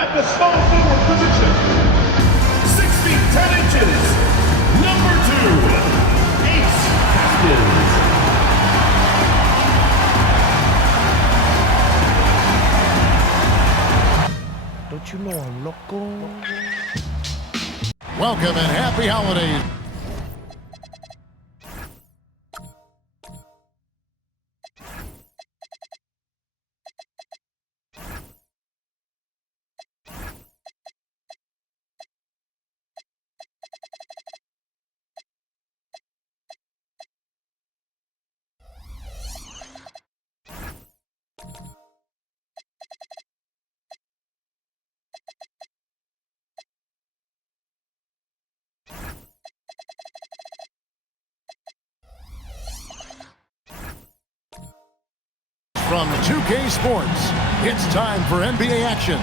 At the small forward position, 6 feet 10 inches, number 2, Ace Haskins. Don't you know I'm loco? Welcome and happy holidays. From 2K Sports, it's time for NBA action.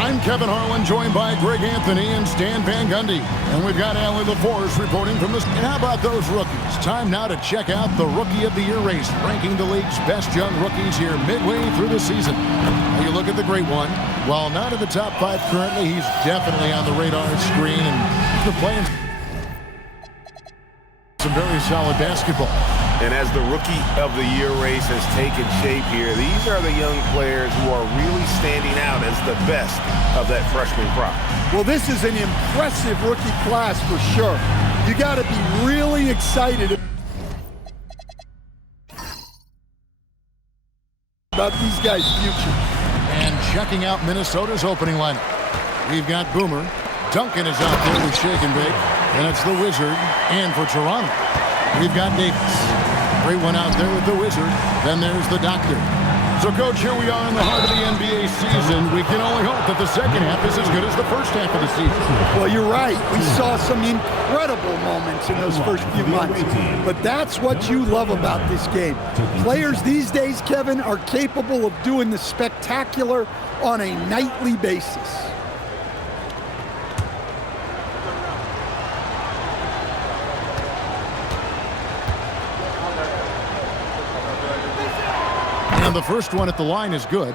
I'm Kevin Harlan, joined by Greg Anthony and Stan Van Gundy. And we've got Allie LaForce reporting from the... And how about those rookies? Time now to check out the Rookie of the Year race, ranking the league's best young rookies here midway through the season. Now you look at the great one. While not in the top 5 currently, he's definitely on the radar screen and he's been playing some very solid basketball. And as the Rookie of the Year race has taken shape here, these are the young players who are really standing out as the best of that freshman crop. Well, this is an impressive rookie class for sure. You got to be really excited about these guys' future. And checking out Minnesota's opening lineup, we've got Boomer. Duncan is out there with Shake and Bake, and it's the Wizard. And for Toronto, we've got Davis. Great one out there with the Wizard. Then there's the Doctor. So, Coach, here we are in the heart of the NBA season. We can only hope that the second half is as good as the first half of the season. Well, you're right. We saw some incredible moments in those first few months. But that's what you love about this game. Players these days, Kevin, are capable of doing the spectacular on a nightly basis. And the first one at the line is good.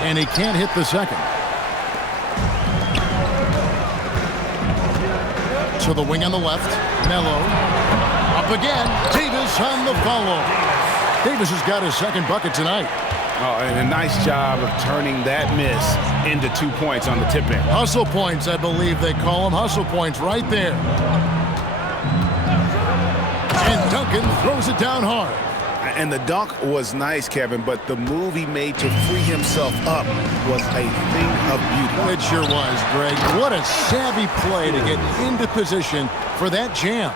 And he can't hit the second. To the wing on the left, Melo. Up again, Davis on the follow. Davis has got his second bucket tonight. Oh, and a nice job of turning that miss into 2 points on the tip in. Hustle points, I believe they call them. Hustle points right there. And Duncan throws it down hard. And the dunk was nice, Kevin, but the move he made to free himself up was a thing of beauty. It sure was, Greg. What a savvy play to get into position for that jam.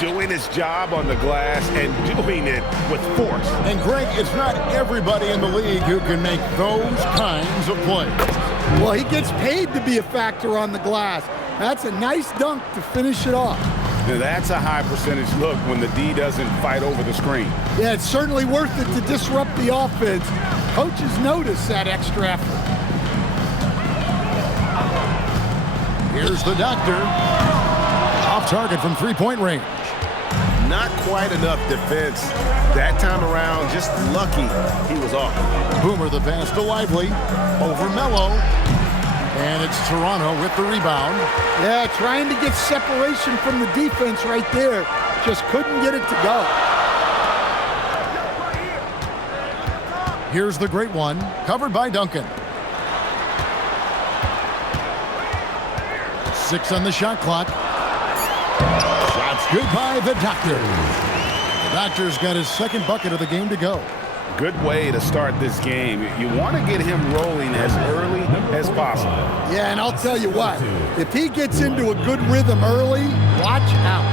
Doing his job on the glass and doing it with force. And, Greg, it's not everybody in the league who can make those kinds of plays. Well, he gets paid to be a factor on the glass. That's a nice dunk to finish it off. Now, that's a high percentage look when the D doesn't fight over the screen. Yeah, it's certainly worth it to disrupt the offense. Coaches notice that extra effort. Here's the Doctor. Off target from three-point range. Not quite enough defense that time around. Just lucky he was off. Boomer the pass to Lively. Over Melo. And it's Toronto with the rebound. Yeah, trying to get separation from the defense right there. Just couldn't get it to go. Here's the great one. Covered by Duncan. 6 on the shot clock. Shots good by the Doctor. The Doctor's got his second bucket of the game to go. Good way to start this game. You want to get him rolling as early as possible. Yeah, and I'll tell you what, if he gets into a good rhythm early, watch out.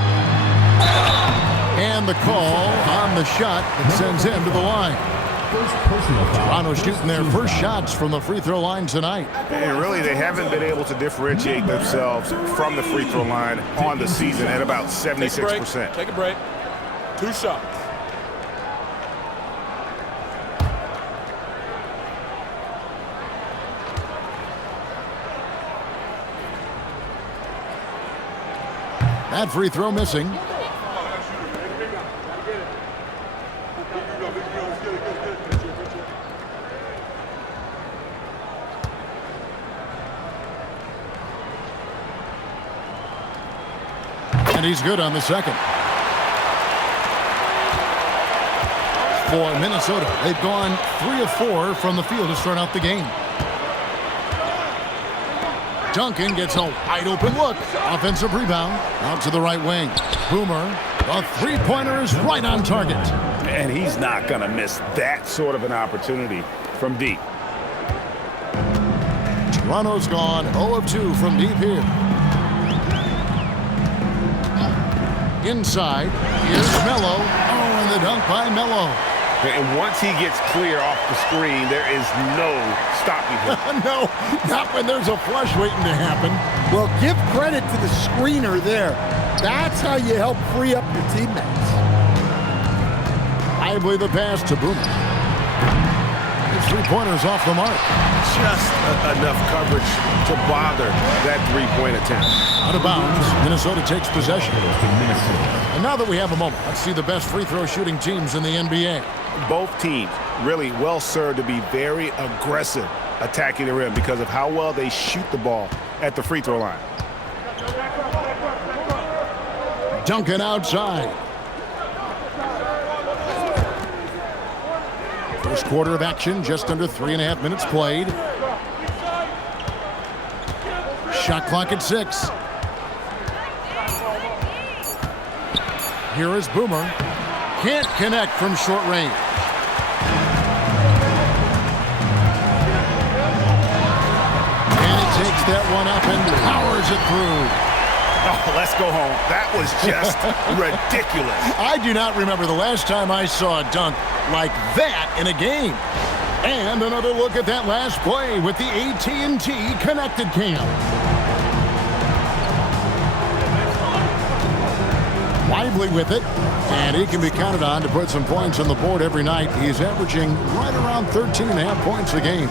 And the call on the shot that sends him to the line. Toronto shooting their first shots from the free throw line tonight. And really, they haven't been able to differentiate themselves from the free throw line on the season at about 76%. Take a break. 2 shots. That free throw missing. And he's good on the second. For Minnesota, they've gone 3 of 4 from the field to start out the game. Duncan gets a wide open look. Offensive rebound out to the right wing. Boomer, the three-pointer is right on target. And he's not going to miss that sort of an opportunity from deep. Toronto's gone 0 of 2 from deep here. Inside, here's Melo. Oh, and the dunk by Melo. And once he gets clear off the screen, there is no stopping him. No, not when there's a flush waiting to happen. Well, give credit to the screener there. That's how you help free up your teammates. Lively the pass to Boomer. His three-pointer's off the mark. Just enough coverage to bother that three-point attempt. Out of bounds, Minnesota takes possession. And now that we have a moment, let's see the best free throw shooting teams in the NBA. Both teams really well served to be very aggressive attacking the rim because of how well they shoot the ball at the free throw line. Duncan outside. First quarter of action, just under 3.5 minutes played. Shot clock at 6. Here is Boomer. Can't connect from short range. And he takes that one up and powers it through. Oh, let's go home. That was just ridiculous. I do not remember the last time I saw a dunk like that in a game. And another look at that last play with the AT&T connected cam. Lively with it, and he can be counted on to put some points on the board every night. He's averaging right around 13.5 points a game.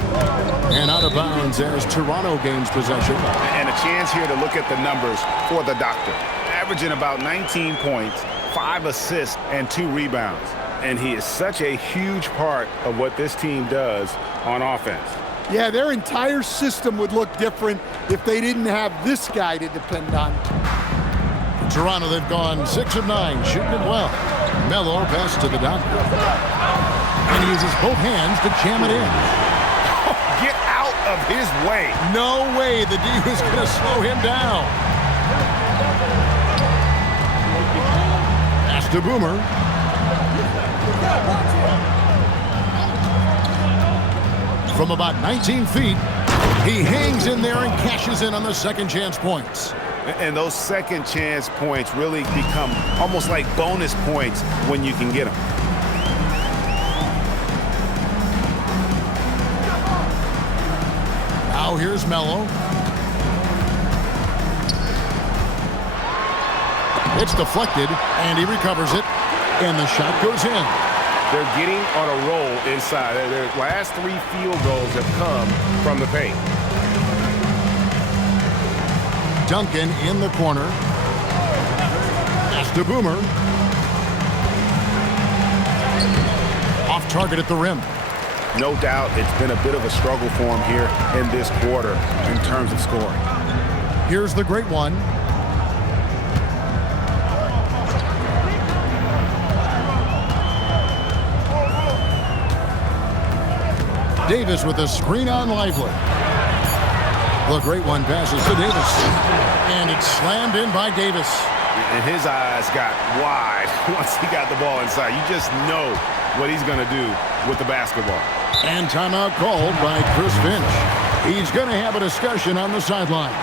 And out of bounds as Toronto gains possession. And a chance here to look at the numbers for the doctor. Averaging about 19 points, 5 assists, and 2 rebounds. And he is such a huge part of what this team does on offense. Yeah, their entire system would look different if they didn't have this guy to depend on. Toronto, they've gone 6 of 9, shooting it well. Melo pass to the doctor. And he uses both hands to jam it in. Get out of his way. No way the D was going to slow him down. Pass to Boomer. From about 19 feet, he hangs in there and cashes in on the second chance points. And those second chance points really become almost like bonus points when you can get them. Now here's Melo. It's deflected, and he recovers it, and the shot goes in. They're getting on a roll inside. Their last 3 field goals have come from the paint. Duncan in the corner. Pass to Boomer. Off target at the rim. No doubt it's been a bit of a struggle for him here in this quarter in terms of scoring. Here's the great one. Davis with a screen on Lively. The great one passes to Davis. And it's slammed in by Davis. And his eyes got wide once he got the ball inside. You just know what he's going to do with the basketball. And timeout called by Chris Finch. He's going to have a discussion on the sideline.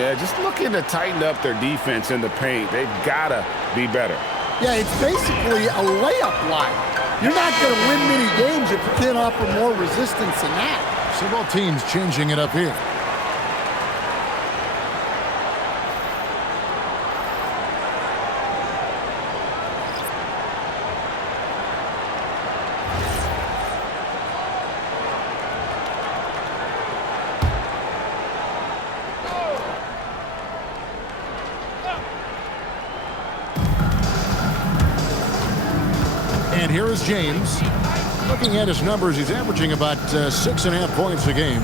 Yeah, just looking to tighten up their defense in the paint. They've got to be better. Yeah, it's basically a layup line. You're not going to win many games if you can't offer more resistance than that. So both teams changing it up here. And here is James. Looking at his numbers, he's averaging about 6.5 points a game.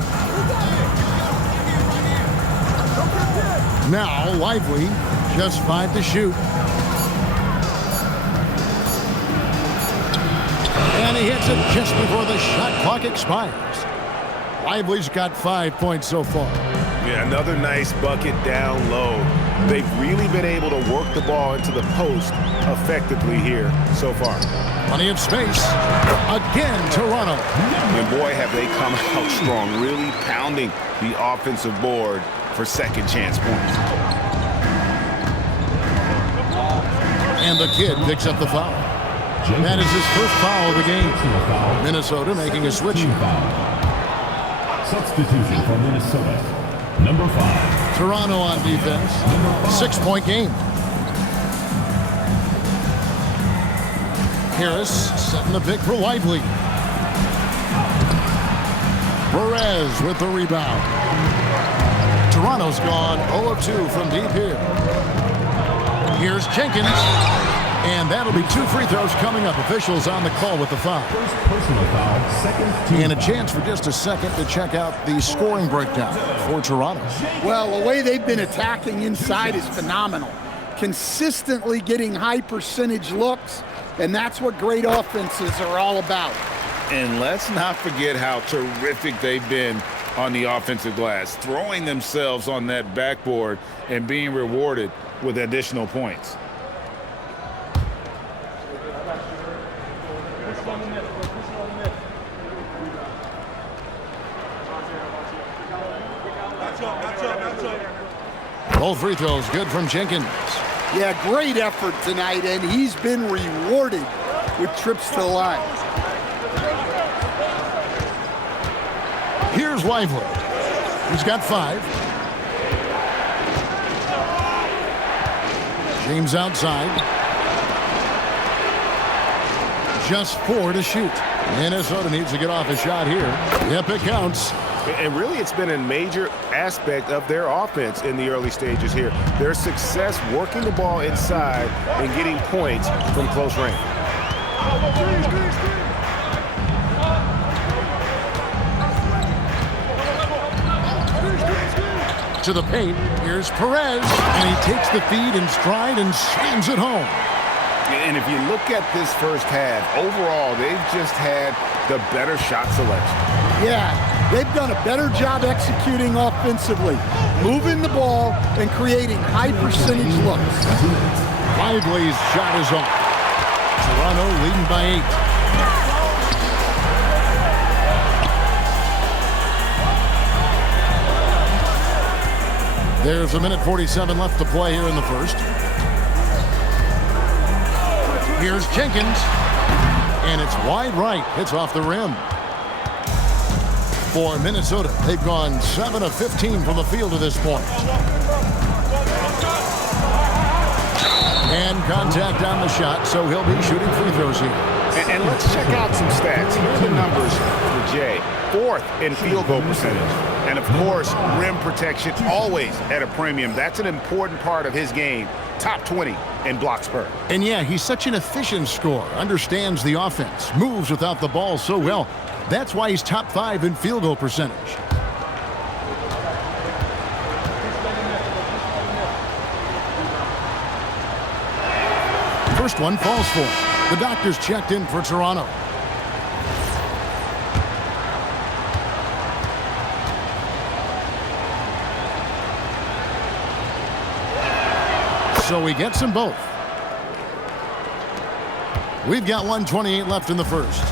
Now, Lively, just 5 to shoot. And he hits it just before the shot clock expires. Lively's got 5 points so far. Yeah, another nice bucket down low. They've really been able to work the ball into the post effectively here so far. Plenty of space. Again, Toronto. And boy, have they come out strong, really pounding the offensive board for second chance points. And the kid picks up the foul. That is his first foul of the game. Minnesota making a switch. Substitution for Minnesota. Number 5. Toronto on defense. 6-point game. Harris setting the pick for Lively. Perez with the rebound. Toronto's gone 0 of 2 from deep here. Here's Jenkins. And that'll be 2 free throws coming up. Officials on the call with the foul. First personal foul, second team. And a chance for just a second to check out the scoring breakdown for Toronto. Well, the way they've been attacking inside is phenomenal. Consistently getting high percentage looks, and that's what great offenses are all about. And let's not forget how terrific they've been on the offensive glass, throwing themselves on that backboard and being rewarded with additional points. Both free throws good from Jenkins. Yeah, great effort tonight, and he's been rewarded with trips to the line. Here's Lively. He's got 5. James outside. Just 4 to shoot. Minnesota needs to get off a shot here. Yep, it counts. And really, it's been a major aspect of their offense in the early stages here. Their success working the ball inside and getting points from close range. To the paint. Here's Perez. And he takes the feed in stride and slams it home. And if you look at this first half, overall, they've just had the better shot selection. Yeah, they've done a better job executing offensively, moving the ball and creating high percentage looks. Lively's shot is off. Toronto leading by 8. There's a minute 47 left to play here in the first. Here's Jenkins. And it's wide right. It's off the rim. For Minnesota, they've gone 7 of 15 from the field to this point. And contact on the shot, so he'll be shooting free throws here. And let's check out some stats. Here are the numbers for Jay. 4th in field goal percentage. And, of course, rim protection always at a premium. That's an important part of his game. Top 20 in blocks per. And, yeah, he's such an efficient scorer. Understands the offense. Moves without the ball so well. That's why he's top 5 in field goal percentage. First one falls for him. The doctor's checked in for Toronto. So he gets them both. We've got 1:28 left in the first.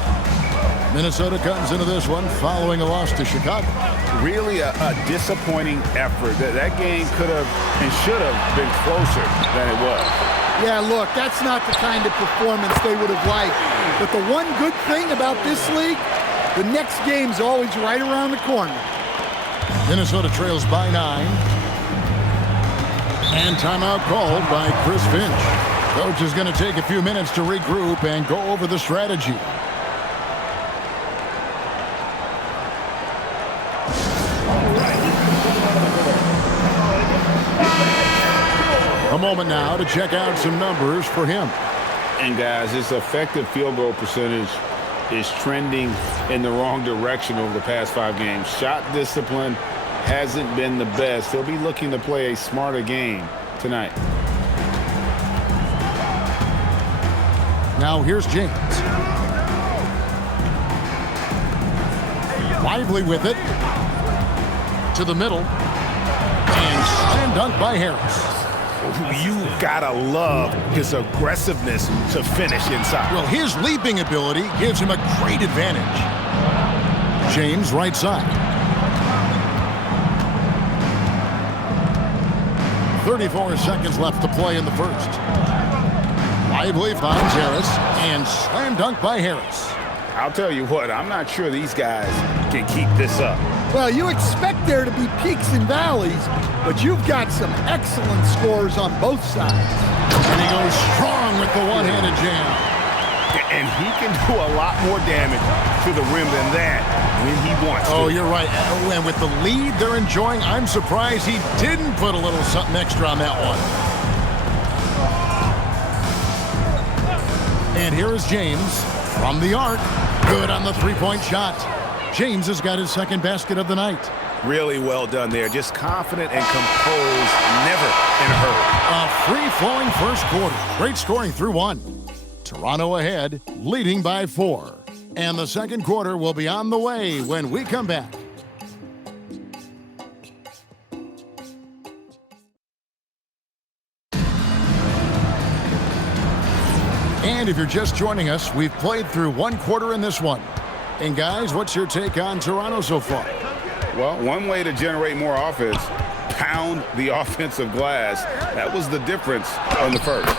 Minnesota comes into this one following a loss to Chicago. Really a disappointing effort. That game could have and should have been closer than it was. Yeah, look, that's not the kind of performance they would have liked. But the one good thing about this league, the next game's always right around the corner. Minnesota trails by 9. And timeout called by Chris Finch. Coach is going to take a few minutes to regroup and go over the strategy. A moment now to check out some numbers for him. And guys, his effective field goal percentage is trending in the wrong direction over the past 5 games. Shot discipline hasn't been the best. He'll be looking to play a smarter game tonight. Now here's James. Lively with it. To the middle. And slam dunk by Harris. You gotta love his aggressiveness to finish inside. Well, his leaping ability gives him a great advantage. James, right side. 34 seconds left to play in the first. Lively finds Harris, and slam dunk by Harris. I'll tell you what, I'm not sure these guys can keep this up. Well, you expect there to be peaks and valleys, but you've got some excellent scores on both sides. And he goes strong with the one-handed jam. And he can do a lot more damage to the rim than that when he wants to. Oh, you're right. And with the lead they're enjoying, I'm surprised he didn't put a little something extra on that one. And here is James from the arc. Good on the three-point shot. James has got his second basket of the night. Really well done there. Just confident and composed, never in a hurry. A free-flowing first quarter. Great scoring through 1. Toronto ahead, leading by 4. And the second quarter will be on the way when we come back. And if you're just joining us, we've played through 1 quarter in this one. And guys, what's your take on Toronto so far? Well, one way to generate more offense, pound the offensive glass. That was the difference in the first.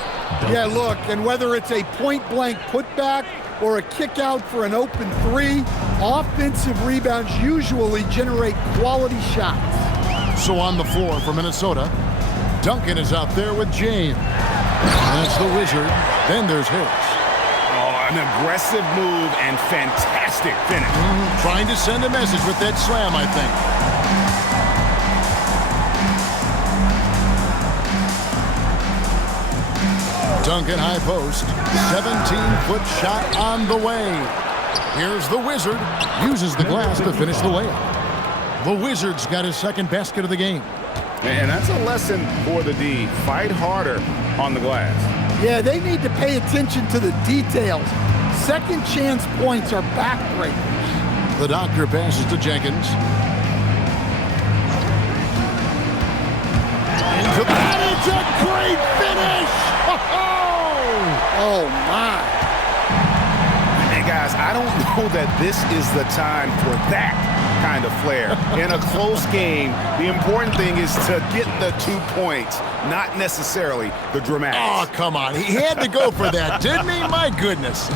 Yeah, look, and whether it's a point-blank putback or a kick out for an open 3, offensive rebounds usually generate quality shots. So on the floor for Minnesota, Duncan is out there with James. That's the Wizard. Then there's Harris. Oh, an aggressive move and fantastic finish. Trying to send a message with that slam, I think. Duncan high post. 17-foot shot on the way. Here's the Wizard. Uses the glass to finish the layup. The Wizard's got his second basket of the game. And that's a lesson for the D. Fight harder on the glass. Yeah, they need to pay attention to the details. Second chance points are backbreakers. The Doctor passes to Jenkins. That is a great finish! Oh, my. And guys, I don't know that this is the time for that kind of flair. In a close game, the important thing is to get the 2 points, not necessarily the dramatics. Oh, come on. He had to go for that, didn't he? My goodness.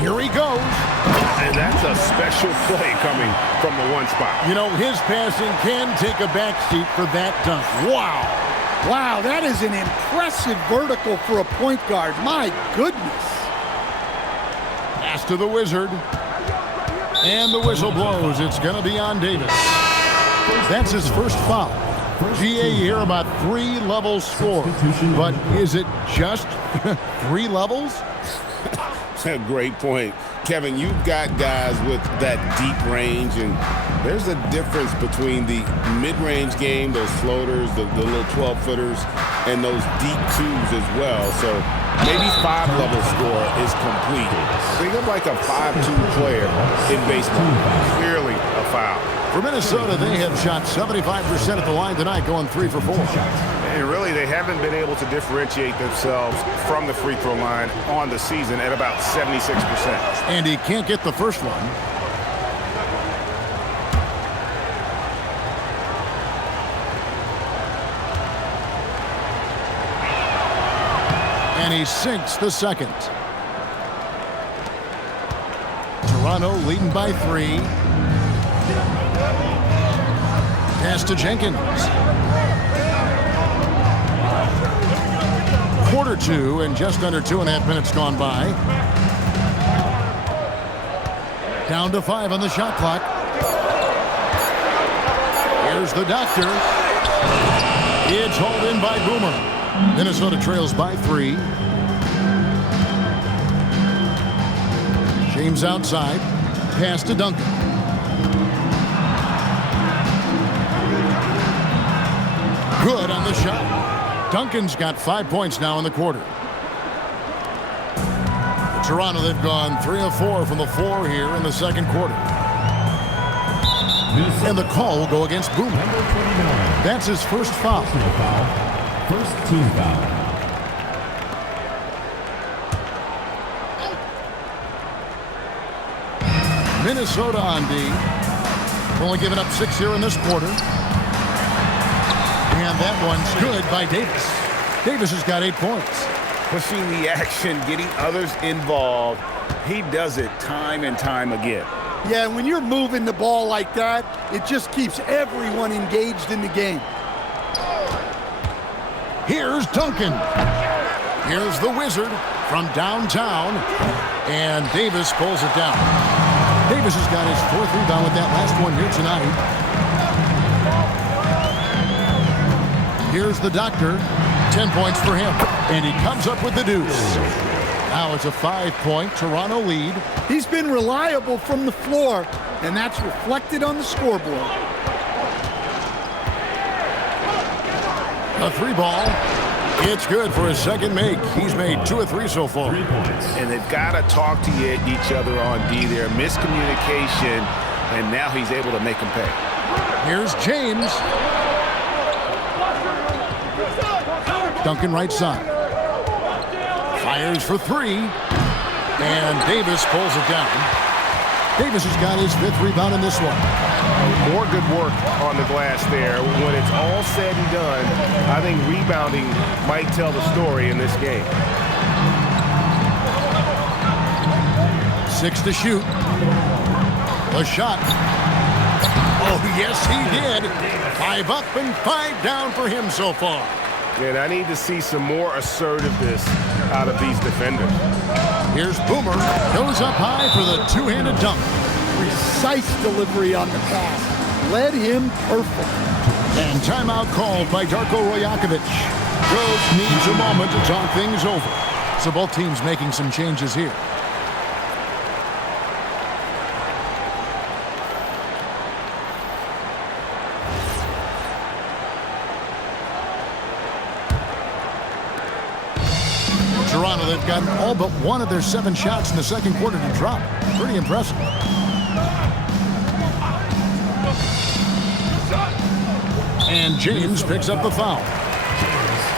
Here he goes. And that's a special play coming from the one spot. You know, his passing can take a backseat for that dunk. Wow. Wow, that is an impressive vertical for a point guard. My goodness. Pass to the Wizard. And the whistle blows. It's going to be on Davis. That's his first foul. GA here about 3 levels score. But is it just 3 levels? A great point. Kevin, you've got guys with that deep range, and there's a difference between the mid-range game, those floaters, the little 12-footers, and those deep 2s as well. So maybe 5-level score is complete. Think of like a 5-2 player in baseball. Clearly a foul. For Minnesota, they have shot 75% at the line tonight, going 3 for 4. And really, they haven't been able to differentiate themselves from the free throw line on the season at about 76%. And he can't get the first one. And he sinks the second. Toronto leading by 3. Pass to Jenkins. Quarter 2 and just under 2.5 minutes gone by. Down to 5 on the shot clock. Here's the Doctor. It's hauled in by Boomer. Minnesota trails by 3. James outside. Pass to Duncan. Good on the shot. Duncan's got 5 points now in the quarter. Toronto, they've gone 3 of 4 from the floor here in the second quarter. And the call will go against Boomer. That's his first foul. First team foul. Minnesota on D. Only giving up 6 here in this quarter. And that one's good by Davis. Davis has got 8 points. Pushing the action, getting others involved. He does it time and time again. Yeah, when you're moving the ball like that, it just keeps everyone engaged in the game. Here's Duncan. Here's the Wizard from downtown. And Davis pulls it down. Davis has got his 4th rebound with that last one here tonight. Here's the Doctor. 10 points for him. And he comes up with the deuce. Now it's a 5-point Toronto lead. He's been reliable from the floor, and that's reflected on the scoreboard. A 3-ball. It's good for his second make. He's made 2 of 3 so far. 3 points. And they've got to talk to each other on D there. Miscommunication, and now he's able to make them pay. Here's James. Duncan right side. Fires for 3. And Davis pulls it down. Davis has got his 5th rebound in this one. More good work on the glass there. When it's all said and done, I think rebounding might tell the story in this game. 6 to shoot. A shot. Oh, yes, he did. 5 up and 5 down for him so far. And I need to see some more assertiveness out of these defenders. Here's Boomer. Goes up high for the 2-handed dunk. Precise delivery on the pass. Led him perfect. And timeout called by Darko Rojakovic. Coach needs a moment to talk things over. So both teams making some changes here. Toronto, they've gotten all but one of their 7 shots in the second quarter to drop. Pretty impressive. And James picks up the foul.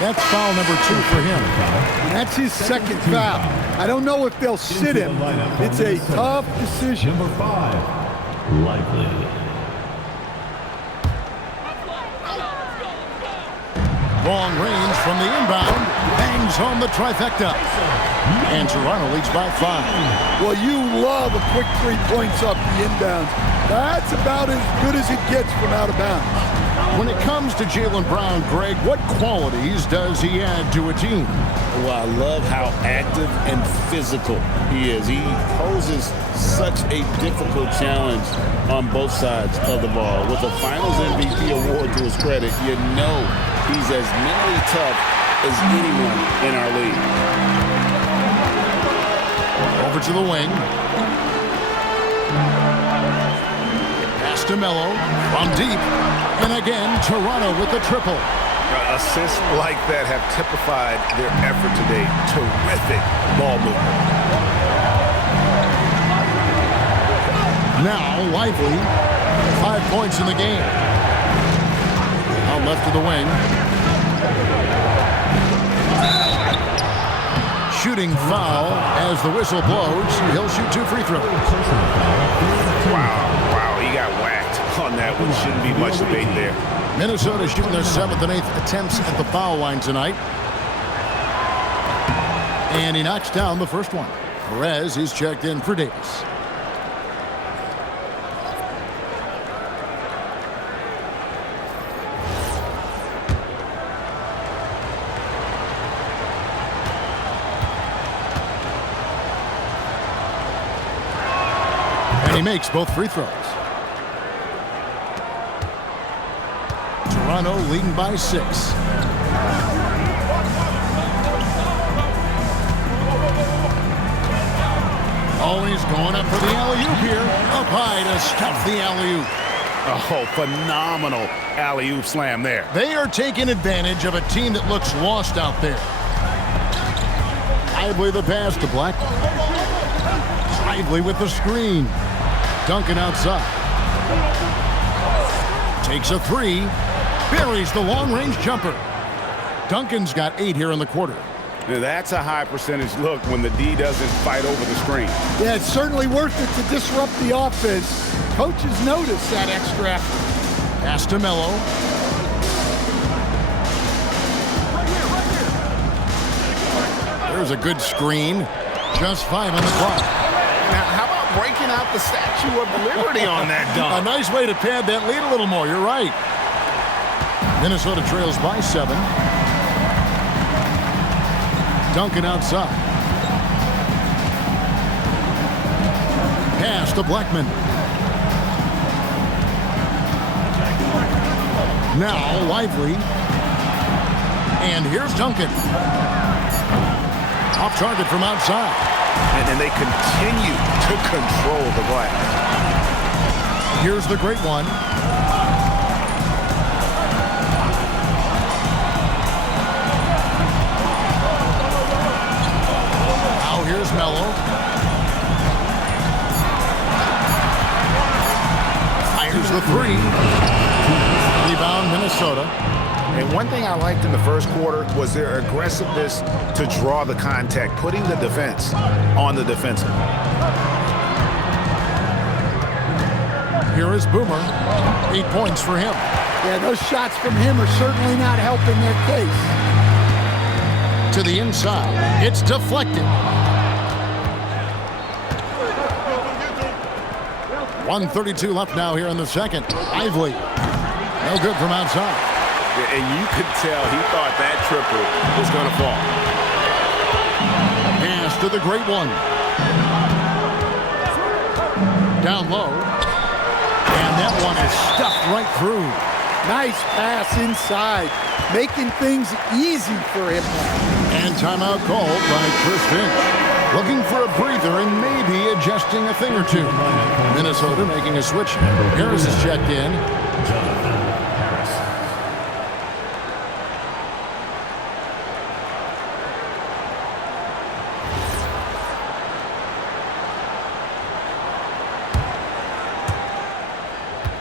That's foul number 2 for him. That's his second foul. I don't know if they'll sit him. It's a tough decision. Number 5, Lively. Long range from the inbound. Bangs home the trifecta. And Toronto leads by 5. Well, you love a quick 3 points off the inbound. That's about as good as it gets from out of bounds. When it comes to Jaylen Brown, Greg, what qualities does he add to a team? Well, I love how active and physical he is. He poses such a difficult challenge on both sides of the ball. With a Finals MVP award to his credit, you know he's as mentally tough as anyone in our league. Over to the wing. Pass to Melo from deep. And again, Toronto with the triple. Assists like that have typified their effort today. Terrific ball movement. Now, Lively, 5 points in the game. Out left to the wing. Shooting foul as the whistle blows. He'll shoot 2 free throws. Wow, he got whacked on that one. Shouldn't be much debate there. Minnesota shooting their 7th and 8th attempts at the foul line tonight. And he knocks down the first one. Perez is checked in for Davis. And he makes both free throws. Toronto leading by 6. Always going up for the alley-oop here. Up high to stuff the alley-oop. Oh, phenomenal alley-oop slam there. They are taking advantage of a team that looks lost out there. Lively the pass to Black. Lively with the screen. Duncan outside. Takes a 3. Buries the long-range jumper. Duncan's got 8 here in the quarter. Now, that's a high percentage look when the D doesn't fight over the screen. Yeah, it's certainly worth it to disrupt the offense. Coaches notice that extra effort. Pass to Melo. There's a good screen. Just 5 on the clock. Now, how about breaking out the Statue of Liberty on that dunk? A nice way to pad that lead a little more. You're right. Minnesota trails by 7. Duncan outside. Pass to Blackman. Now Lively. And here's Duncan. Off target from outside. And they continue to control the glass. Here's the great one. Now here's Melo. Fires the 3. Rebound Minnesota. And one thing I liked in the first quarter was their aggressiveness to draw the contact, putting the defense on the defensive. Here is Boomer. 8 points for him. Yeah, those shots from him are certainly not helping their case. To the inside. It's deflected. 1:32 left now here in the second. Lively. No good from outside. And you could tell he thought that triple was going to fall. Pass to the great one. Down low. And that one is stuffed right through. Nice pass inside, making things easy for him. And timeout called by Chris Finch. Looking for a breather and maybe adjusting a thing or two. Minnesota making a switch. Harris is checked in.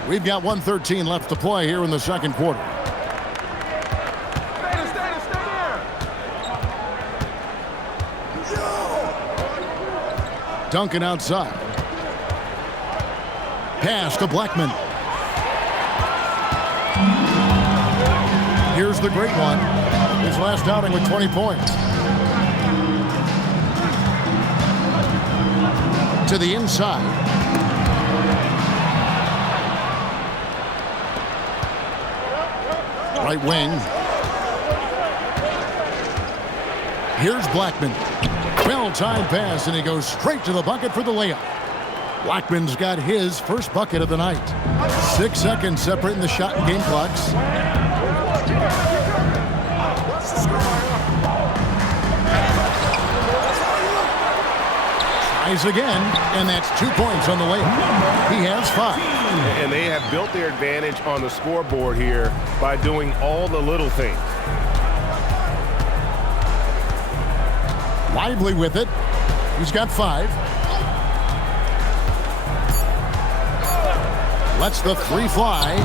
We've got 1:13 left to play here in the second quarter. Duncan outside. Pass to Blackman. Here's the great one. His last outing with 20 points. To the inside. Right wing. Here's Blackman. Well-timed pass, and he goes straight to the bucket for the layup. Blackman's got his first bucket of the night. 6 seconds separating the shot and game clocks. Tries again, and that's 2 points on the layup. He has 5. And they have built their advantage on the scoreboard here by doing all the little things. Lively with it. He's got 5. Lets the 3 fly.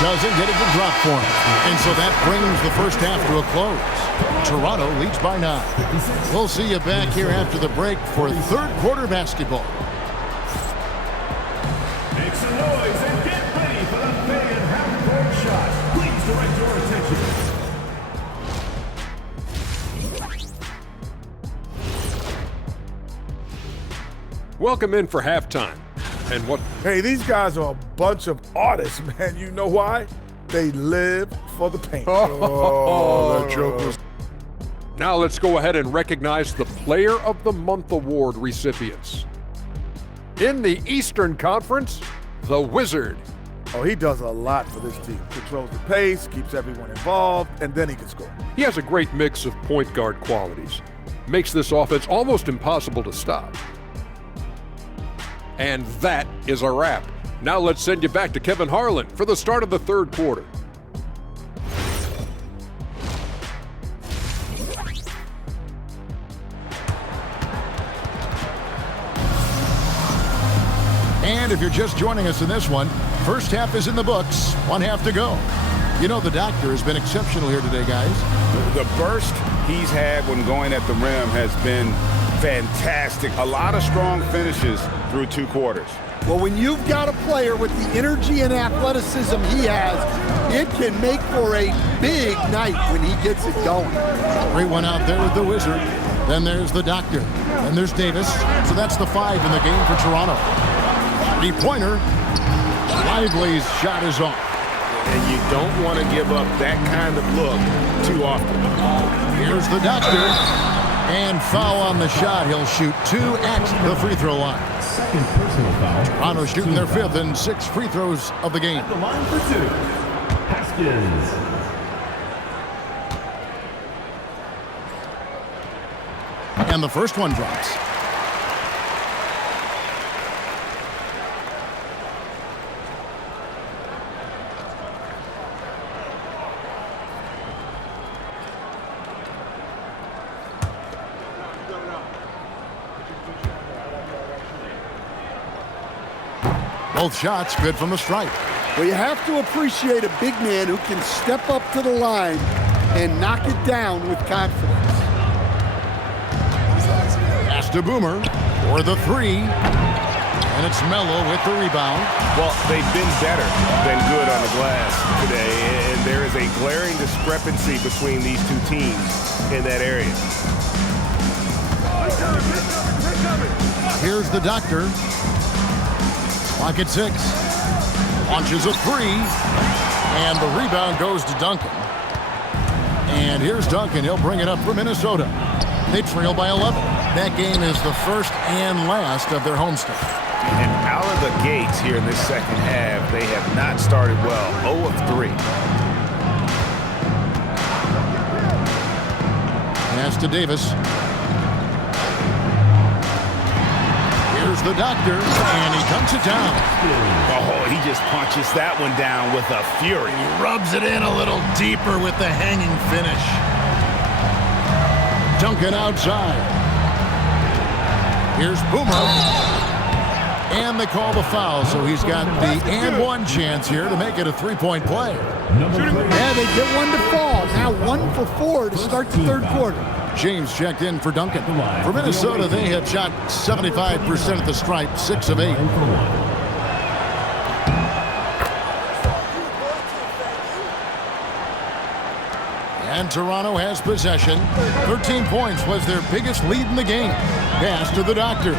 Doesn't get it to drop for him. And so that brings the first half to a close. Toronto leads by 9. We'll see you back here after the break for third quarter basketball. Make some noise and get ready for the big half-court shot. Please direct your attention. Welcome in for halftime. And what? Hey, these guys are a bunch of artists, man. You know why? They live for the paint. Oh, that joke was... Now let's go ahead and recognize the Player of the Month Award recipients. In the Eastern Conference, the Wizard, Oh, he does a lot for this team. Controls the pace, keeps everyone involved, and then he can score. He has a great mix of point guard qualities. Makes this offense almost impossible to stop. And that is a wrap. Now let's send you back to Kevin Harlan for the start of the third quarter. And if you're just joining us in this one, first half is in the books, one half to go. You know, the doctor has been exceptional here today, guys. The burst he's had when going at the rim has been fantastic. A lot of strong finishes through 2 quarters. Well, when you've got a player with the energy and athleticism he has, it can make for a big night when he gets it going. Great one out there with the Wizard. Then there's the doctor. Then there's Davis. So that's the 5 in the game for Toronto. 3-pointer. Lively's shot is off. And you don't want to give up that kind of look too often. Here's the doctor. And foul on the shot. He'll shoot 2 at the free throw line. Second personal foul. Toronto shooting their 5th and 6th free throws of the game. At the line for 2, Haskins. And the first one drops. Both shots good from the stripe. Well, you have to appreciate a big man who can step up to the line and knock it down with confidence. Pass to Boomer for the 3. And it's Melo with the rebound. Well, they've been better than good on the glass today, and there is a glaring discrepancy between these 2 teams in that area. Here's the doctor. Clock at 6. Launches a 3. And the rebound goes to Duncan. And here's Duncan. He'll bring it up for Minnesota. They trail by 11. That game is the first and last of their homestand. And out of the gates here in this second half, they have not started well. 0 of 3. Pass to Davis. Here's the doctor, and he cuts it down. Oh, he just punches that one down with a fury. He rubs it in a little deeper with the hanging finish. Duncan outside. Here's Boomer. And they call the foul, so he's got the and 1 chance here to make it a 3-point play. Yeah, they get one to fall. Now 1 for 4 to start the third quarter. James checked in for Duncan. For Minnesota, they have shot 75% at the stripe, 6 of 8. And Toronto has possession. 13 points was their biggest lead in the game. Pass to the doctor.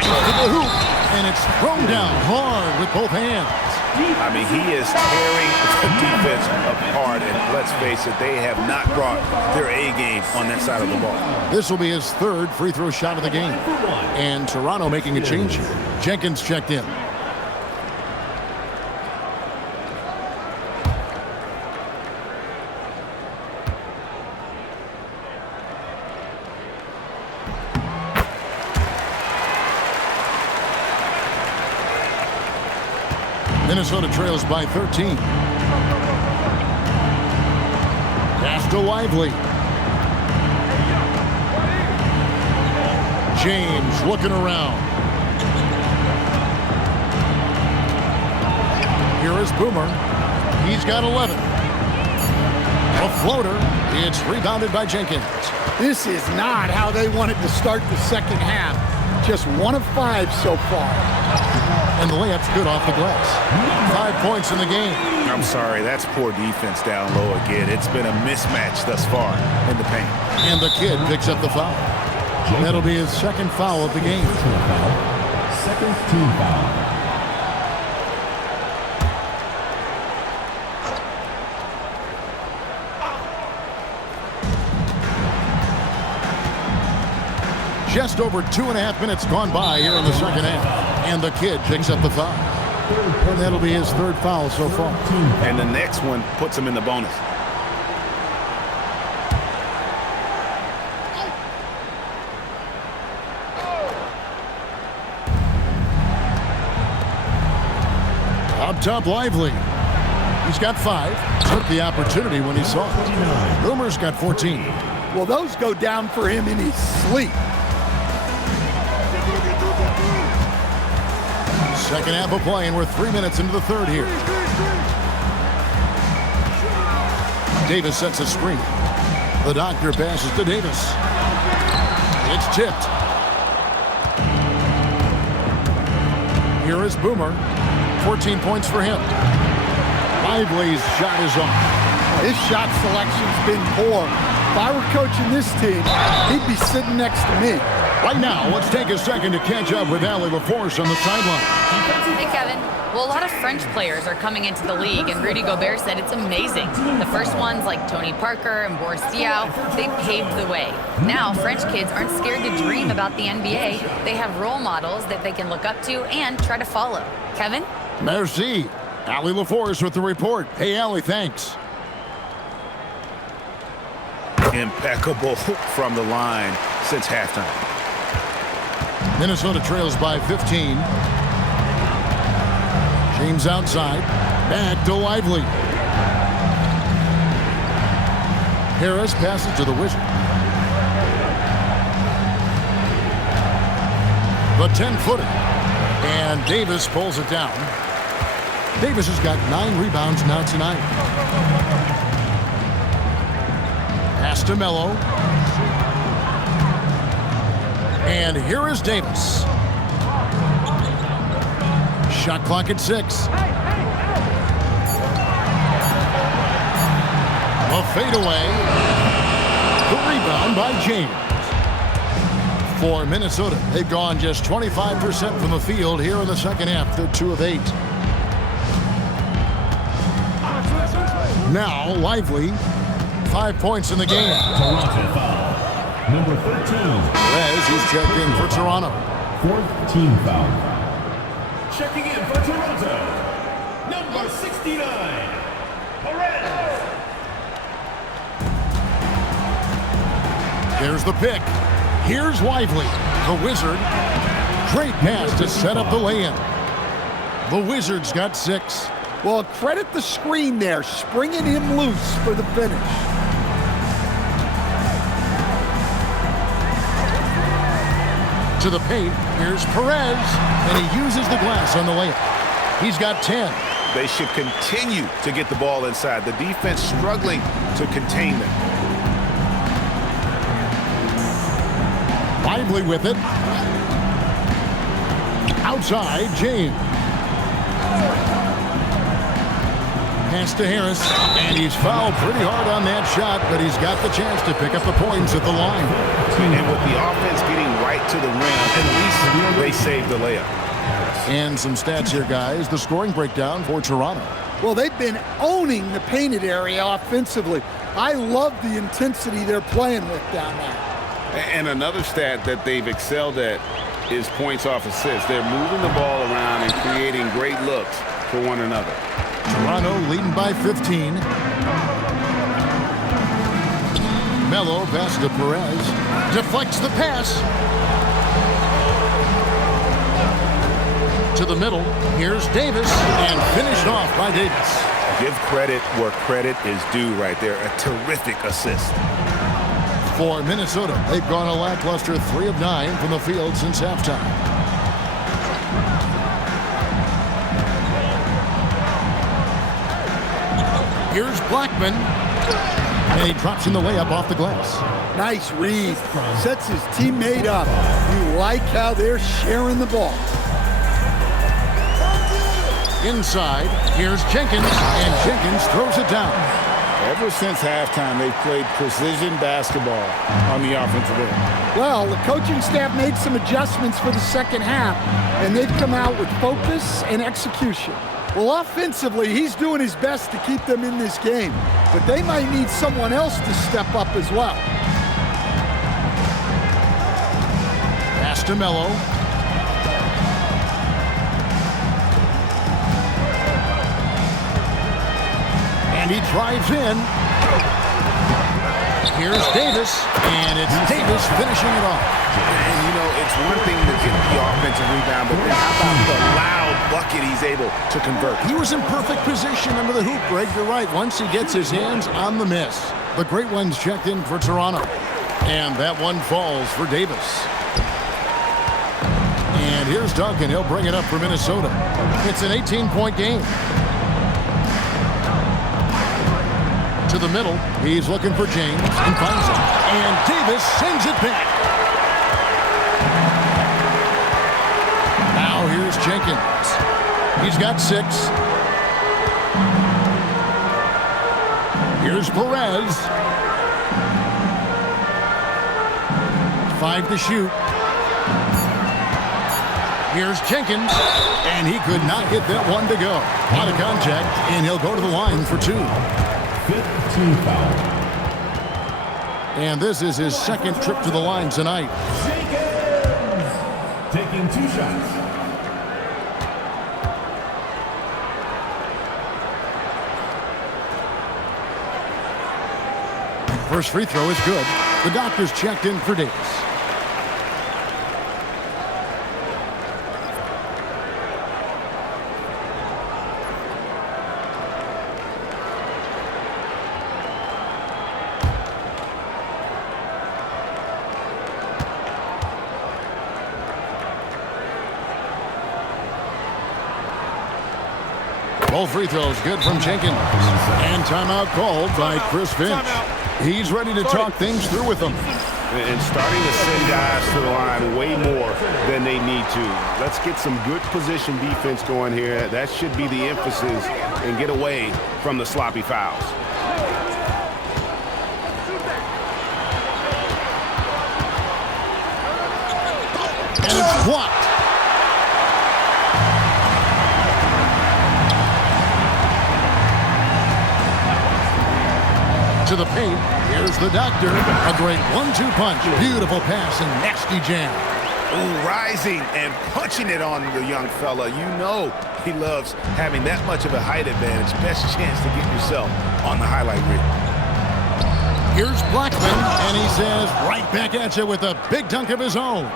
To the hoop, and it's thrown down hard with both hands. I mean, he is tearing the defense apart, and let's face it, they have not brought their A game on that side of the ball. This will be his 3rd free throw shot of the game. And Toronto making a change here. Jenkins checked in. Minnesota trails by 13. Pass to Lively. James looking around. Here is Boomer. He's got 11. A floater. It's rebounded by Jenkins. This is not how they wanted to start the second half. Just 1 of 5 so far. And the layup's good off the glass. 5 points in the game. I'm sorry, that's poor defense down low again. It's been a mismatch thus far in the paint. And the kid picks up the foul. That'll be his 2nd foul of the game. Second team foul. Just over 2.5 minutes gone by here in the second half. And the kid picks up the foul. And that'll be his third foul so far. And the next one puts him in the bonus. Up top, Lively. He's got 5. Took the opportunity when he saw it. Boomer's got 14. Well, those go down for him in his sleep. Second half of play, and we're 3 minutes into the third here. Davis sets a screen. The doctor passes to Davis. It's tipped. Here is Boomer. 14 points for him. Lively's shot is off. His shot selection's been poor. If I were coaching this team, he'd be sitting next to me. Right now, let's take a second to catch up with Allie LaForce on the sideline. Hey, Kevin. Well, a lot of French players are coming into the league, and Rudy Gobert said it's amazing. The first ones, like Tony Parker and Boris Diaw, they paved the way. Now, French kids aren't scared to dream about the NBA. They have role models that they can look up to and try to follow. Kevin? Merci. Allie LaForce with the report. Hey, Allie, thanks. Impeccable from the line since halftime. Minnesota trails by 15. James outside. Back to Lively. Harris passes to the Wizard. The 10-footer. And Davis pulls it down. Davis has got 9 rebounds now tonight. Pass to Melo. And here is Davis. Shot clock at 6. A fadeaway. The rebound by James. For Minnesota, they've gone just 25% from the field here in the second half. They're 2 of 8. Now, Lively, 5 points in the game. Toronto foul. Number 13. Perez, he's checked in for Toronto. 4th team foul. Checking in for Toronto. Number 69. Perez. There's the pick. Here's Lively, the Wizard. Great pass to set up the lay-in. The Wizards got 6. Well, credit the screen there, springing him loose for the finish. To the paint, here's Perez, and he uses the glass on the layup. He's got 10. They should continue to get the ball inside. The defense struggling to contain them. Lively with it. Outside, James. Pass to Harris, and he's fouled pretty hard on that shot, but he's got the chance to pick up the points at the line. And with the offense getting right to the rim, at least they saved the layup. And some stats here, guys. The scoring breakdown for Toronto. Well, they've been owning the painted area offensively. I love the intensity they're playing with down there. And another stat that they've excelled at is points off assists. They're moving the ball around and creating great looks for one another. Toronto leading by 15. Melo pass to Perez. Deflects the pass. To the middle. Here's Davis. And finished off by Davis. Give credit where credit is due right there. A terrific assist. For Minnesota, they've gone a lackluster 3 of 9 from the field since halftime. Here's Blackman. And he drops in the layup off the glass. Nice read. Sets his teammate up. You like how they're sharing the ball. Inside, here's Jenkins, and Jenkins throws it down. Ever since halftime, they've played precision basketball on the offensive end. Well, the coaching staff made some adjustments for the second half, and they've come out with focus and execution. Well, offensively, he's doing his best to keep them in this game, but they might need someone else to step up as well. Pass to Melo. And he drives in. Here's Davis, and it's Davis finishing it off. And, you know, it's one thing to get the offensive rebound, but then how about the loud bucket he's able to convert? He was in perfect position under the hoop, Greg. You're right. Once he gets his hands on the miss. The great one's checked in for Toronto. And that one falls for Davis. And here's Duncan. He'll bring it up for Minnesota. It's an 18-point game. To the middle. He's looking for James and finds him. And Davis sends it back. Now here's Jenkins. He's got 6. Here's Perez. 5 to shoot. Here's Jenkins. And he could not get that one to go. Out of contact, and he'll go to the line for 2. 15 foul. And this is his second trip to the line tonight. Jenkins taking 2 shots. First free throw is good. The doctor's checked in for Davis. Both free throws good from Jenkins. And timeout called by Chris Finch. He's ready to talk things through with them. And starting to send guys to the line way more than they need to. Let's get some good position defense going here. That should be the emphasis, and get away from the sloppy fouls. And it's blocked. To the paint. Here's the doctor. A great 1-2 punch. Beautiful pass and nasty jam. Ooh, rising and punching it on the young fella. You know he loves having that much of a height advantage. Best chance to get yourself on the highlight reel. Here's Blackman, and he says right back at you with a big dunk of his own.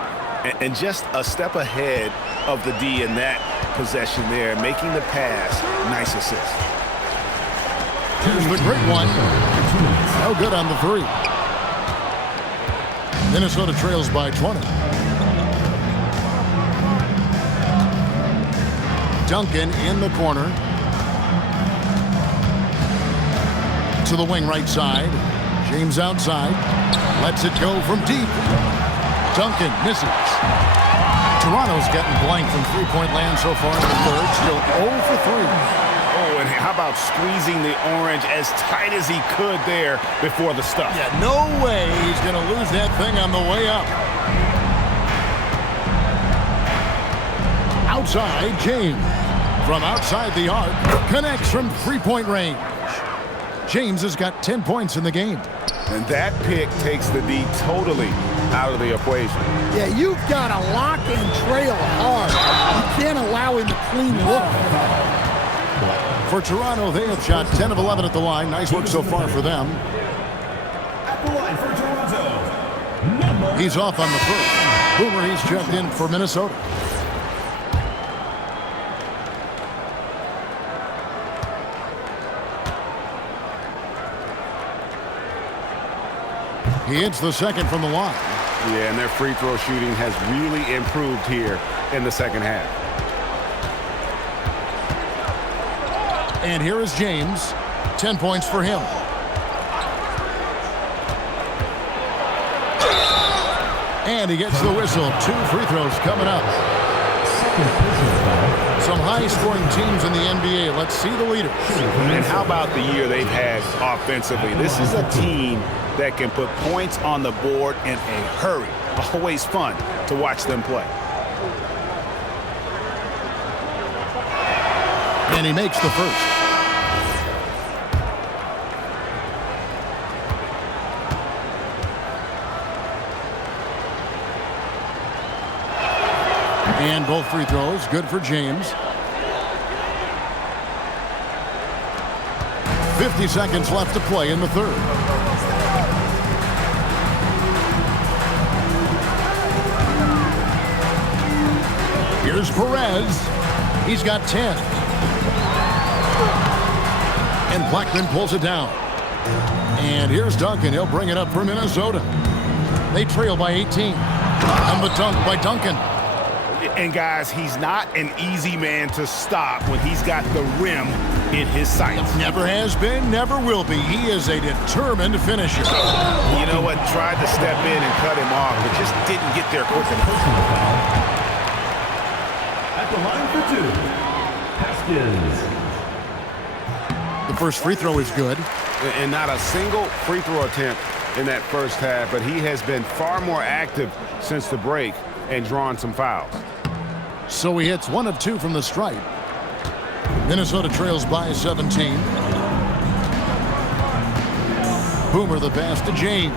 And just a step ahead of the D in that possession there, making the pass. Nice assist. Here's the great one. No good on the 3. Minnesota trails by 20. Duncan in the corner. To the wing right side. James outside. Lets it go from deep. Duncan misses. Toronto's gotten blank from three-point land so far in the third. Still 0 for 3. Oh, and how about squeezing the orange as tight as he could there before the stuff? Yeah, no way he's going to lose that thing on the way up. Outside, James. From outside the arc, connects from three-point range. James has got 10 points in the game. And that pick takes the D totally out of the equation. Yeah, you've got to lock and trail hard. You can't allow him to clean look. For Toronto, they have shot 10 of 11 at the line. Nice work so far for them. At the line for Toronto, He's off on the first. Boomer, he's checked in for Minnesota. He hits the second from the line. Yeah, and their free throw shooting has really improved here in the second half. And here is James. 10 points for him. And he gets the whistle. 2 free throws coming up. Some high-scoring teams in the NBA. Let's see the leaders. And how about the year they've had offensively? This is a team that can put points on the board in a hurry. Always fun to watch them play. And he makes the first. And both free throws, good for James. 50 seconds left to play in the third. Here's Perez. He's got 10. And Blackman pulls it down. And here's Duncan. He'll bring it up for Minnesota. They trail by 18. And the dunk by Duncan. And guys, he's not an easy man to stop when he's got the rim in his sights. Never has been, never will be. He is a determined finisher. You know what? Tried to step in and cut him off, but just didn't get there quick enough. At the line for two, Haskins. The first free throw is good. And not a single free throw attempt in that first half, but he has been far more active since the break and drawn some fouls. So he hits 1 of 2 from the stripe. Minnesota trails by 17. Boomer the pass to James.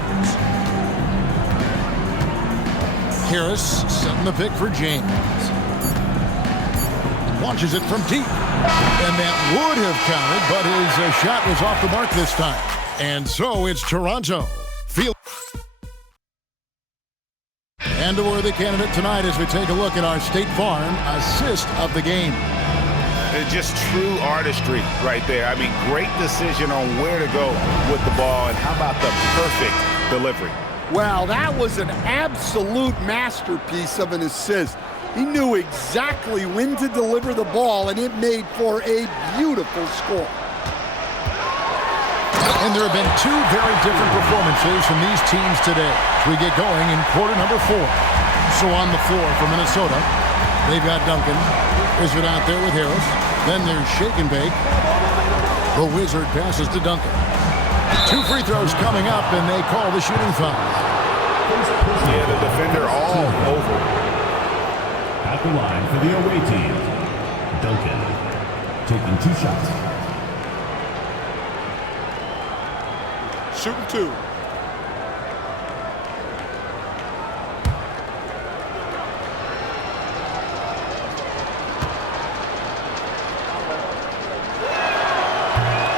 Harris setting the pick for James. Launches it from deep. And that would have counted, but his shot was off the mark this time. And so it's Toronto. And a worthy candidate tonight as we take a look at our State Farm assist of the game. Just true artistry right there. I mean, great decision on where to go with the ball, and how about the perfect delivery? Wow, that was an absolute masterpiece of an assist. He knew exactly when to deliver the ball, and it made for a beautiful score. And there have been 2 very different performances from these teams today as we get going in quarter number 4. So on the floor for Minnesota, they've got Duncan. Is it out there with Harris? Then there's Shake and Bake. The Wizard passes to Duncan. 2 free throws coming up, and they call the shooting foul. Yeah, the defender all over. At the line for the away team, Duncan taking 2 shots. Shooting 2.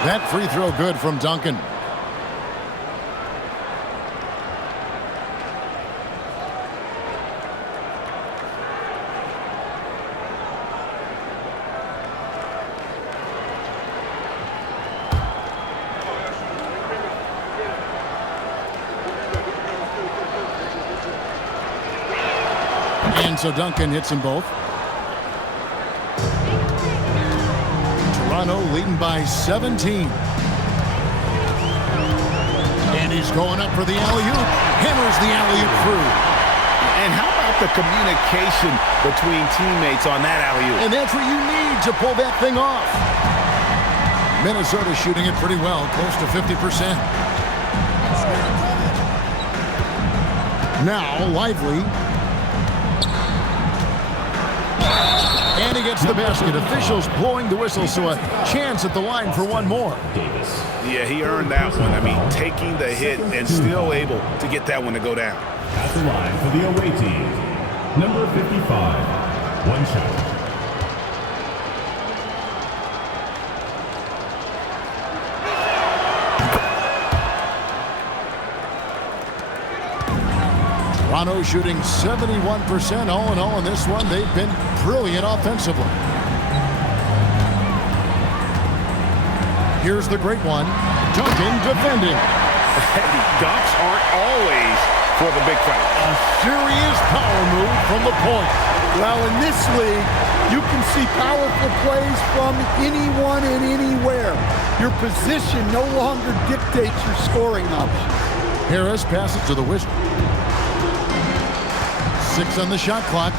That free throw good from Duncan. And so Duncan hits them both. Toronto leading by 17. And he's going up for the alley-oop. Hammers the alley-oop through. And how about the communication between teammates on that alley-oop? And that's what you need to pull that thing off. Minnesota shooting it pretty well, close to 50%. Now, Lively. And he gets the basket. Officials blowing the whistle, so a chance at the line for one more. Davis. Yeah, he earned that one. I mean, taking the hit and still able to get that one to go down. At the line for the away team, number 55, 1 shot. Toronto shooting 71% all in all in this one. They've been brilliant offensively. Here's the great one. Duncan defending. Dunks aren't always for the big fight. A serious power move from the point. Well, in this league, you can see powerful plays from anyone and anywhere. Your position no longer dictates your scoring options. Harris passes to the Wizard. 6 on the shot clock.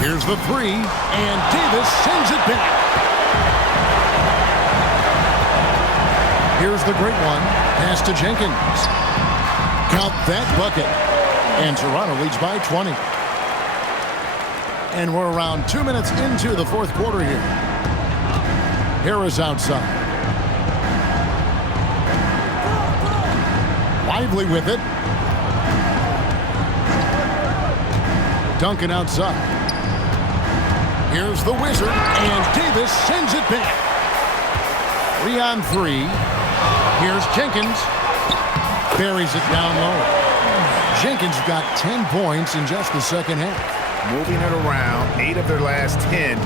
Here's the 3, and Davis sends it back. Here's the great one. Pass to Jenkins. Count that bucket. And Toronto leads by 20. And we're around 2 minutes into the 4th quarter here. Harris outside. Lively with it. Duncan outside. Here's the Wizard, and Davis sends it back. 3 on 3. Here's Jenkins. Buries it down low. Jenkins got 10 points in just the second half. Moving it around, 8 of their last 10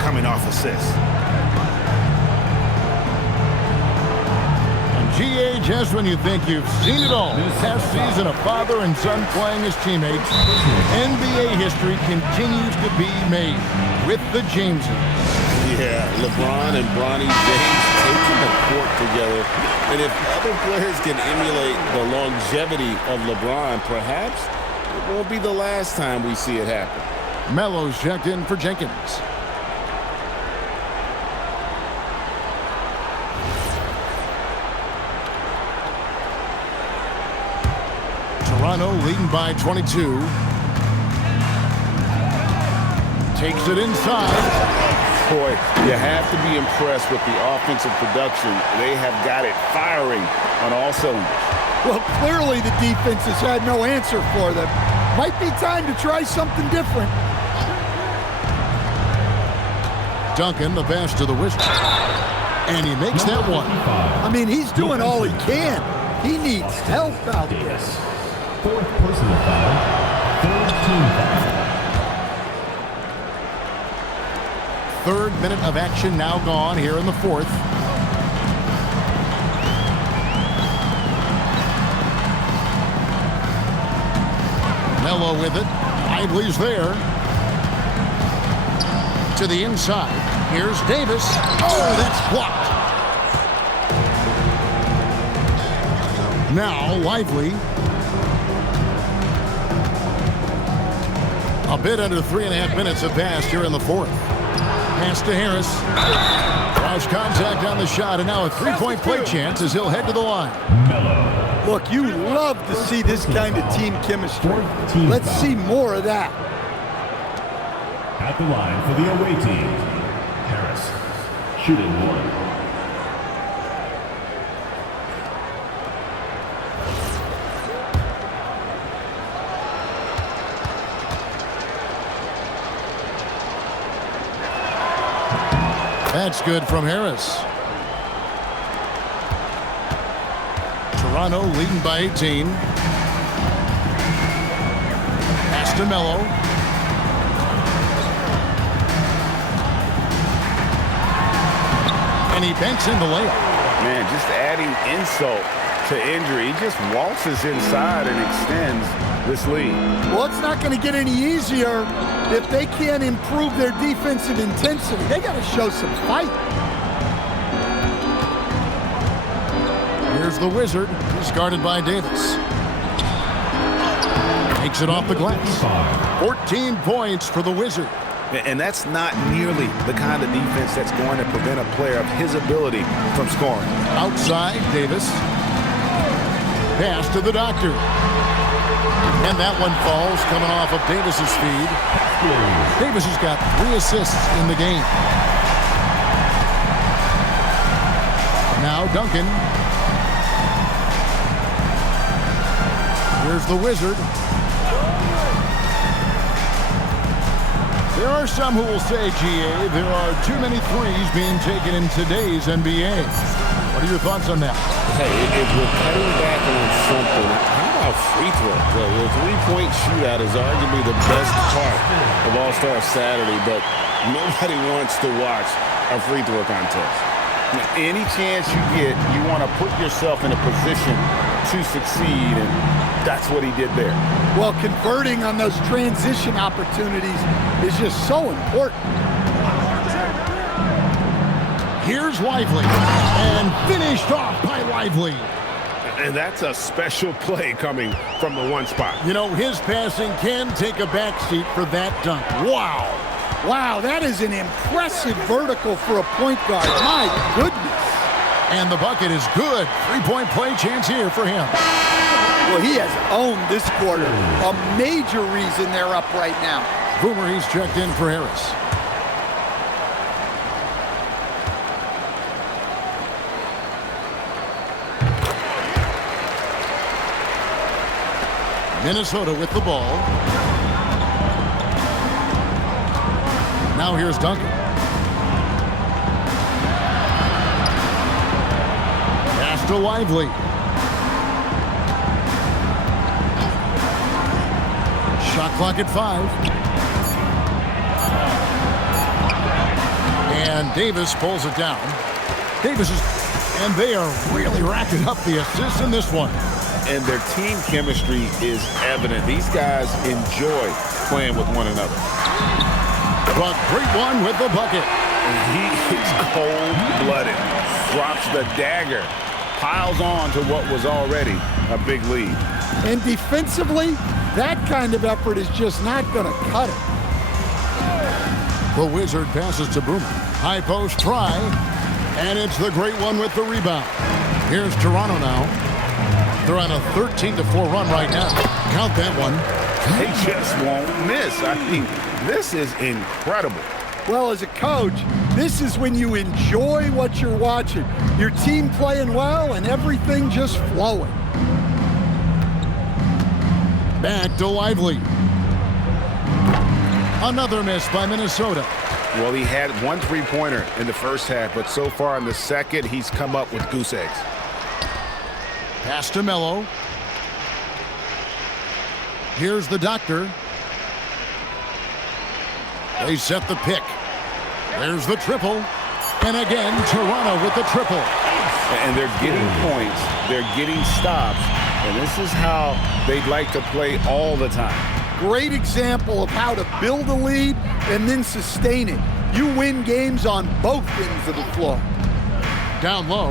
coming off assists. And GA, just when you think you've seen it all, this past season, a father and son playing as teammates, NBA history continues to be made with the Jameses. Yeah, LeBron and Bronny James taking the court together. And if other players can emulate the longevity of LeBron, perhaps it won't be the last time we see it happen. Melo's checked in for Jenkins. Toronto leading by 22. Takes it inside. Boy, you have to be impressed with the offensive production. They have got it firing on all cylinders. Well, clearly the defense has had no answer for them. Might be time to try something different. Duncan, the pass to the Wizard. And he makes that one. I mean, he's doing all he can. He needs help out there. 4th personal foul. 3rd team foul. 3rd minute of action now gone here in the 4th. Melo with it. Lively's there. To the inside. Here's Davis. Oh, that's blocked. Now Lively. A bit under 3.5 minutes have passed here in the 4th. Pass to Harris. Draws contact on the shot, and now a 3-point play chance as he'll head to the line. Look, you love to see this kind of team chemistry. Let's see more of that. At the line for the away team, Harris, shooting 1. That's good from Harris. Toronto leading by 18. Pass to Melo. And he banks in the layup. Man, just adding insult to injury. He just waltzes inside and extends this lead. Well, it's not going to get any easier if they can't improve their defensive intensity. They got to show some fight. Here's the Wizard. He's guarded by Davis. Takes it off the glass. 14 points for the Wizard. And that's not nearly the kind of defense that's going to prevent a player of his ability from scoring. Outside, Davis. Pass to the Doctor. And that one falls coming off of Davis's feed. Davis has got 3 assists in the game. Now Duncan. Here's the Wizard. There are some who will say, GA, there are too many threes being taken in today's NBA. What are your thoughts on that? Hey, if we're cutting back on something, how about free throw? Well, the 3-point shootout is arguably the best part of All-Star Saturday, but nobody wants to watch a free throw contest. Now, any chance you get, you want to put yourself in a position to succeed, and that's what he did there. Well, converting on those transition opportunities is just so important. Here's Lively, and finished off by Lively. And that's a special play coming from the one spot. You know, his passing can take a backseat for that dunk. Wow. Wow, that is an impressive vertical for a point guard. My goodness. And the bucket is good. 3-point play chance here for him. Well, he has owned this quarter. A major reason they're up right now. Boomer, he's checked in for Harris. Minnesota with the ball. Now here's Duncan. Pass to Lively. Shot clock at 5. And Davis pulls it down. And they are really racking up the assists in this one. And their team chemistry is evident. These guys enjoy playing with one another. But great one with the bucket. He is cold-blooded. Drops the dagger. Piles on to what was already a big lead. And defensively, that kind of effort is just not going to cut it. The Wizard passes to Boomer. High post try. And it's the great one with the rebound. Here's Toronto now. They're on a 13-4 run right now. Count that one. They just won't miss. I mean, this is incredible. Well, as a coach, this is when you enjoy what you're watching. Your team playing well and everything just flowing. Back to Lively. Another miss by Minnesota. Well, he had one three-pointer in the first half, but so far in the second, he's come up with goose eggs. Pass to Melo. Here's the Doctor. They set the pick. There's the triple. And again, Toronto with the triple. And they're getting points. They're getting stops. And this is how they'd like to play all the time. Great example of how to build a lead and then sustain it. You win games on both ends of the floor. Down low.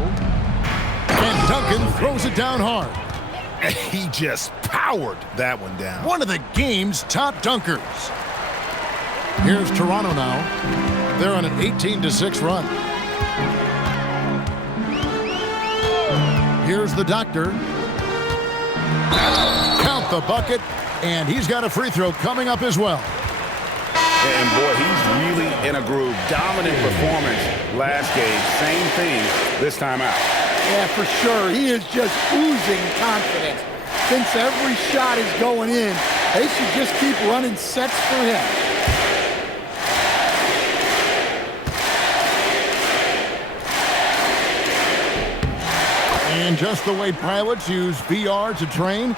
And Duncan throws it down hard. He just powered that one down. One of the game's top dunkers. Here's Toronto now. They're on an 18-6 run. Here's the Doctor. Count the bucket, and he's got a free throw coming up as well. And boy, he's really in a groove. Dominant performance last game. Same thing this time out. Yeah, for sure. He is just oozing confidence. Since every shot is going in, they should just keep running sets for him. And just the way pilots use VR to train,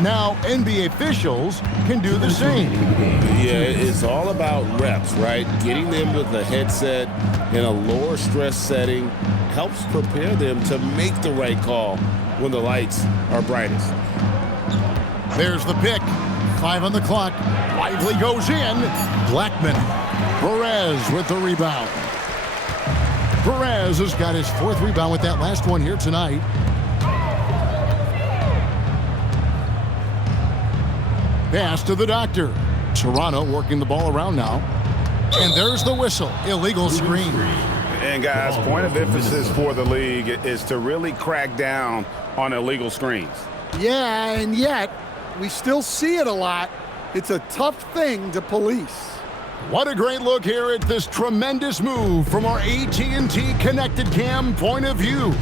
now NBA officials can do the same. Yeah, it's all about reps, right? Getting them with a headset in a lower stress setting helps prepare them to make the right call when the lights are brightest. There's the pick. 5 on the clock. Lively goes in. Blackman. Perez with the rebound. Perez has got his 4th rebound with that last one here tonight. Pass to the Doctor. Toronto working the ball around now. And there's the whistle. Illegal screen. And guys, point of emphasis for the league is to really crack down on illegal screens. Yeah, and yet, we still see it a lot. It's a tough thing to police. What a great look here at this tremendous move from our AT&T Connected Cam point of view.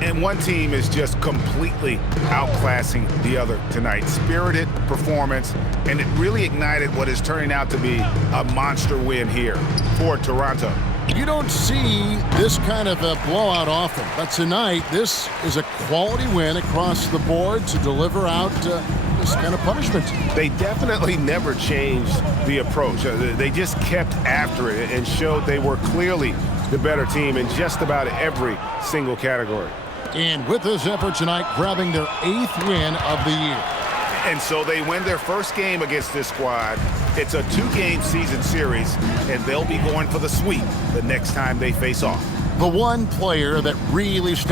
And one team is just completely outclassing the other tonight. Spirited performance, and it really ignited what is turning out to be a monster win here for Toronto. You don't see this kind of a blowout often, but tonight this is a quality win across the board to deliver out this kind of punishment. They definitely never changed the approach. They just kept after it and showed they were clearly the better team in just about every single category. And with this effort tonight, grabbing their 8th win of the year. And so they win their first game against this squad. It's a 2-game season series, and they'll be going for the sweep the next time they face off. The one player that really stands